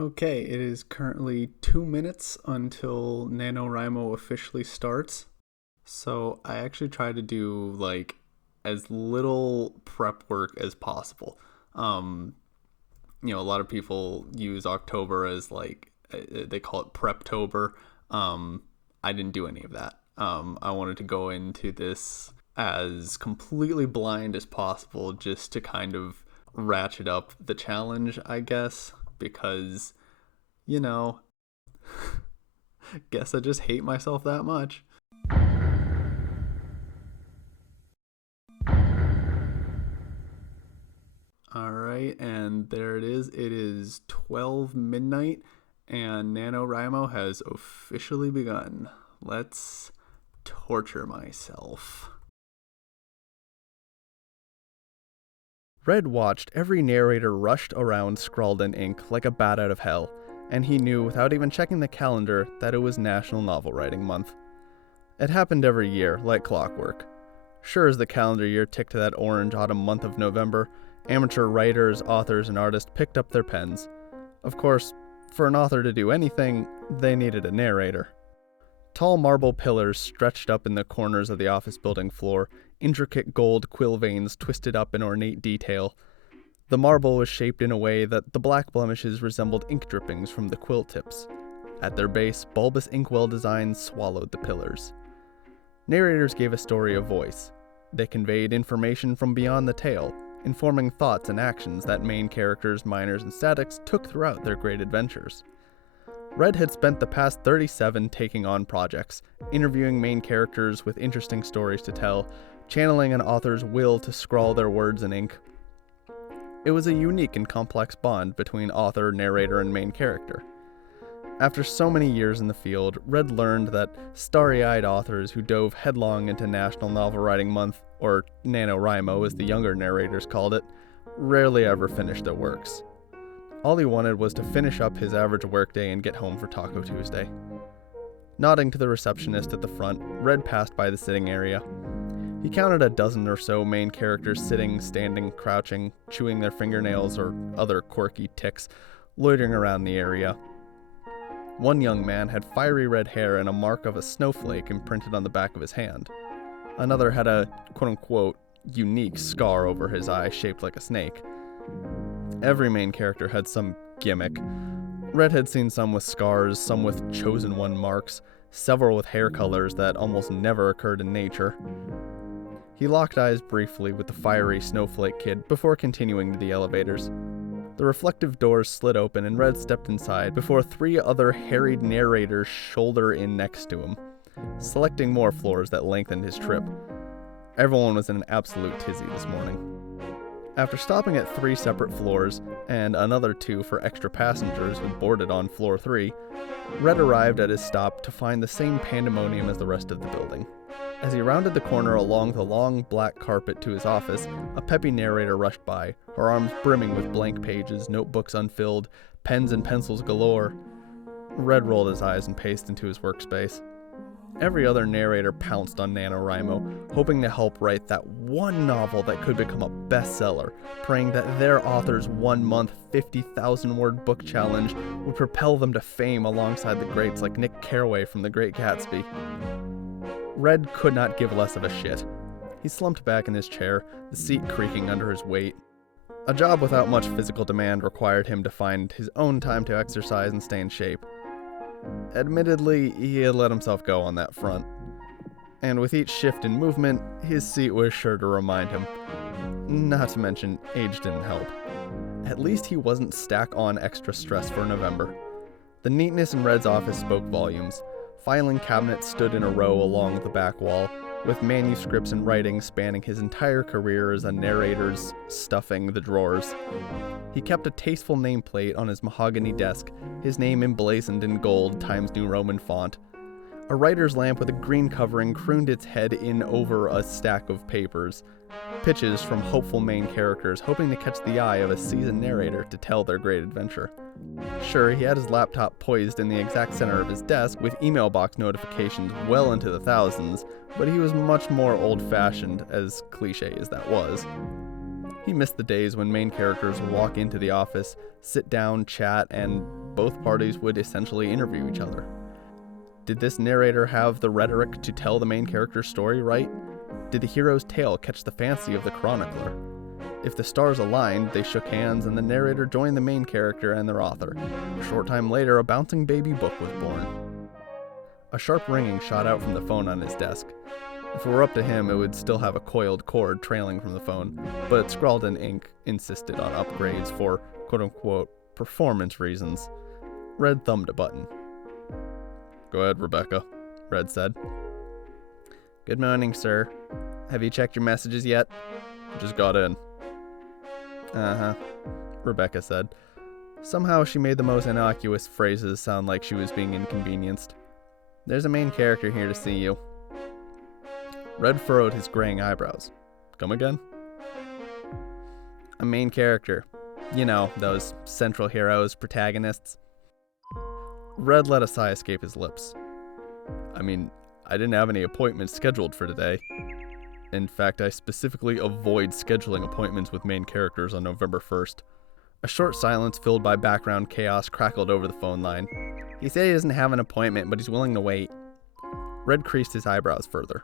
Okay, it is currently 2 minutes until NaNoWriMo officially starts. So I actually try to do like as little prep work as possible. Um, a lot of people use October as like they call it Preptober. I didn't do any of that. I wanted to go into this as completely blind as possible just to kind of ratchet up the challenge, I guess, because you know, guess I just hate myself that much. All right, and there it is. It is 12 midnight, and NaNoWriMo has officially begun. Let's torture myself. Red watched every narrator rushed around Scraulden Inc. like a bat out of hell, and he knew without even checking the calendar that it was National Novel Writing Month. It happened every year, like clockwork. Sure as the calendar year ticked to that orange autumn month of November, amateur writers, authors, and artists picked up their pens. Of course, for an author to do anything, they needed a narrator. Tall marble pillars stretched up in the corners of the office building floor, intricate gold quill veins twisted up in ornate detail. The marble was shaped in a way that the black blemishes resembled ink drippings from the quill tips. At their base, bulbous inkwell designs swallowed the pillars. Narrators gave a story a voice. They conveyed information from beyond the tale, informing thoughts and actions that main characters, minors, and statics took throughout their great adventures. Red had spent the past 37 taking on projects, interviewing main characters with interesting stories to tell, channeling an author's will to scrawl their words in ink. It was a unique and complex bond between author, narrator, and main character. After so many years in the field, Red learned that starry-eyed authors who dove headlong into National Novel Writing Month, or NaNoWriMo as the younger narrators called it, rarely ever finished their works. All he wanted was to finish up his average workday and get home for Taco Tuesday. Nodding to the receptionist at the front, Red passed by the sitting area. He counted a dozen or so main characters sitting, standing, crouching, chewing their fingernails or other quirky tics, loitering around the area. One young man had fiery red hair and a mark of a snowflake imprinted on the back of his hand. Another had a quote-unquote unique scar over his eye shaped like a snake. Every main character had some gimmick. Red had seen some with scars, some with chosen one marks, several with hair colors that almost never occurred in nature. He locked eyes briefly with the fiery snowflake kid before continuing to the elevators. The reflective doors slid open and Red stepped inside before three other harried narrators shoulder in next to him, selecting more floors that lengthened his trip. Everyone was in an absolute tizzy this morning. After stopping at 3 separate floors, and another 2 for extra passengers who boarded on floor 3, Red arrived at his stop to find the same pandemonium as the rest of the building. As he rounded the corner along the long black carpet to his office, a peppy narrator rushed by, her arms brimming with blank pages, notebooks unfilled, pens and pencils galore. Red rolled his eyes and paced into his workspace. Every other narrator pounced on NaNoWriMo, hoping to help write that one novel that could become a bestseller, praying that their author's 1-month, 50,000-word book challenge would propel them to fame alongside the greats like Nick Carraway from The Great Gatsby. Red could not give less of a shit. He slumped back in his chair, the seat creaking under his weight. A job without much physical demand required him to find his own time to exercise and stay in shape. Admittedly, he had let himself go on that front. And with each shift in movement, his seat was sure to remind him. Not to mention, age didn't help. At least he wasn't stack on extra stress for November. The neatness in Red's office spoke volumes. Filing cabinets stood in a row along the back wall, with manuscripts and writings spanning his entire career as a narrator's stuffing the drawers. He kept a tasteful nameplate on his mahogany desk, his name emblazoned in gold Times New Roman font. A writer's lamp with a green covering crooned its head in over a stack of papers. Pitches from hopeful main characters hoping to catch the eye of a seasoned narrator to tell their great adventure. Sure, he had his laptop poised in the exact center of his desk with email box notifications well into the thousands, but he was much more old-fashioned, as cliche as that was. He missed the days when main characters would walk into the office, sit down, chat, and both parties would essentially interview each other. Did this narrator have the rhetoric to tell the main character's story right? Did the hero's tale catch the fancy of the chronicler? If the stars aligned, they shook hands and the narrator joined the main character and their author. A short time later, a bouncing baby book was born. A sharp ringing shot out from the phone on his desk. If it were up to him, it would still have a coiled cord trailing from the phone, but Scraulden Inc. insisted on upgrades for quote-unquote performance reasons. Red thumbed a button. "Go ahead, Rebecca," Red said. "Good morning, sir. Have you checked your messages yet?" "Just got in." "Uh-huh," Rebecca said. Somehow she made the most innocuous phrases sound like she was being inconvenienced. "There's a main character here to see you." Red furrowed his graying eyebrows. "Come again?" "A main character. You know, those central heroes, protagonists." Red let a sigh escape his lips. "I mean, I didn't have any appointments scheduled for today. In fact, I specifically avoid scheduling appointments with main characters on November 1st. A short silence filled by background chaos crackled over the phone line. "He said he doesn't have an appointment, but he's willing to wait." Red creased his eyebrows further.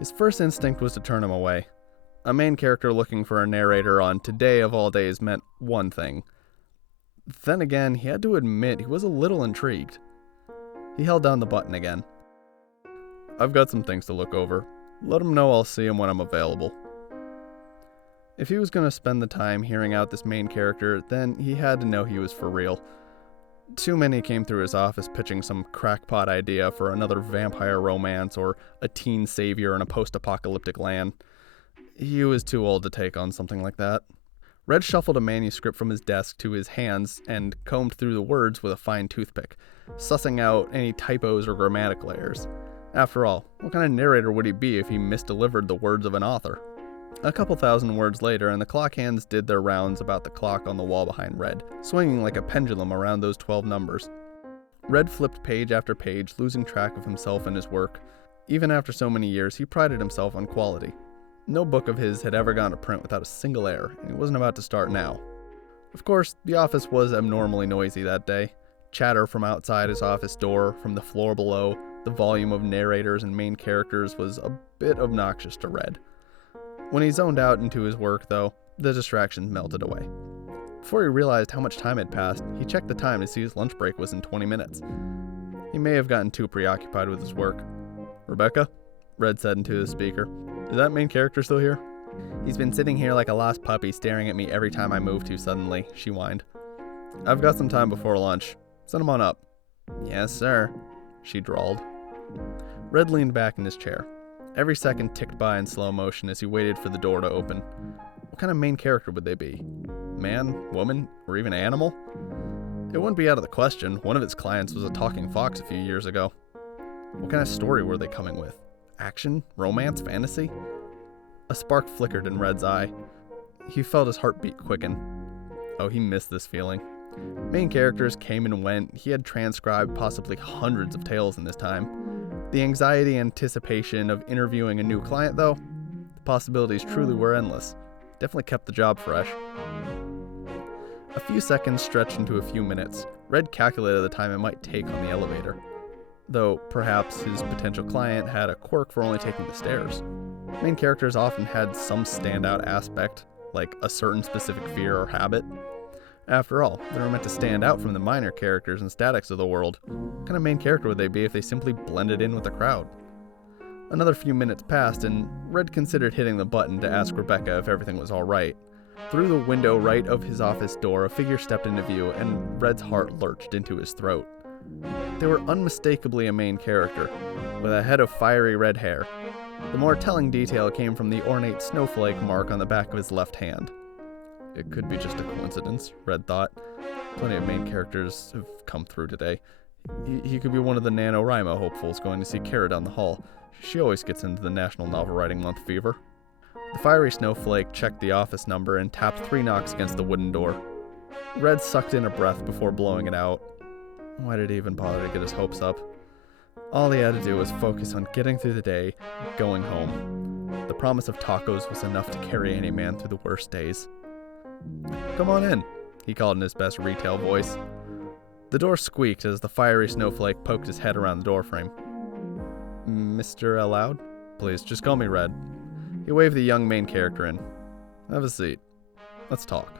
His first instinct was to turn him away. A main character looking for a narrator on today of all days meant one thing. Then again, he had to admit he was a little intrigued. He held down the button again. "I've got some things to look over. Let him know I'll see him when I'm available." If he was going to spend the time hearing out this main character, then he had to know he was for real. Too many came through his office pitching some crackpot idea for another vampire romance or a teen savior in a post-apocalyptic land. He was too old to take on something like that. Red shuffled a manuscript from his desk to his hands and combed through the words with a fine toothpick, sussing out any typos or grammatical errors. After all, what kind of narrator would he be if he misdelivered the words of an author? A couple thousand words later, and the clock hands did their rounds about the clock on the wall behind Red, swinging like a pendulum around those 12 numbers. Red flipped page after page, losing track of himself and his work. Even after so many years, he prided himself on quality. No book of his had ever gone to print without a single error, and he wasn't about to start now. Of course, the office was abnormally noisy that day. Chatter from outside his office door, from the floor below, the volume of narrators and main characters was a bit obnoxious to Red. When he zoned out into his work, though, the distractions melted away. Before he realized how much time had passed, he checked the time to see his lunch break was in 20 minutes. He may have gotten too preoccupied with his work. "Rebecca?" Red said into the speaker. "Is that main character still here?" "He's been sitting here like a lost puppy staring at me every time I move too suddenly," she whined. "I've got some time before lunch. Send him on up." "Yes, sir," she drawled. Red leaned back in his chair. Every second ticked by in slow motion as he waited for the door to open. What kind of main character would they be? Man, woman, or even animal? It wouldn't be out of the question. One of his clients was a talking fox a few years ago. What kind of story were they coming with? Action? Romance? Fantasy? A spark flickered in Red's eye. He felt his heartbeat quicken. Oh, he missed this feeling. Main characters came and went. He had transcribed possibly hundreds of tales in this time. The anxiety and anticipation of interviewing a new client, though, the possibilities truly were endless. Definitely kept the job fresh. A few seconds stretched into a few minutes. Red calculated the time it might take on the elevator, though perhaps his potential client had a quirk for only taking the stairs. Main characters often had some standout aspect, like a certain specific fear or habit. After all, they were meant to stand out from the minor characters and statics of the world. What kind of main character would they be if they simply blended in with the crowd? Another few minutes passed, and Red considered hitting the button to ask Rebecca if everything was all right. Through the window right of his office door, a figure stepped into view, and Red's heart lurched into his throat. They were unmistakably a main character, with a head of fiery red hair. The more telling detail came from the ornate snowflake mark on the back of his left hand. It could be just a coincidence, Red thought. Plenty of main characters have come through today. He could be one of the NaNoWriMo hopefuls going to see Kara down the hall. She always gets into the National Novel Writing Month fever. The fiery snowflake checked the office number and tapped 3 knocks against the wooden door. Red sucked in a breath before blowing it out. Why did he even bother to get his hopes up? All he had to do was focus on getting through the day, going home. The promise of tacos was enough to carry any man through the worst days. "Come on in," he called in his best retail voice. The door squeaked as the fiery snowflake poked his head around the doorframe. Mr. Elloud? Please, just call me Red. He waved the young main character in. Have a seat. Let's talk.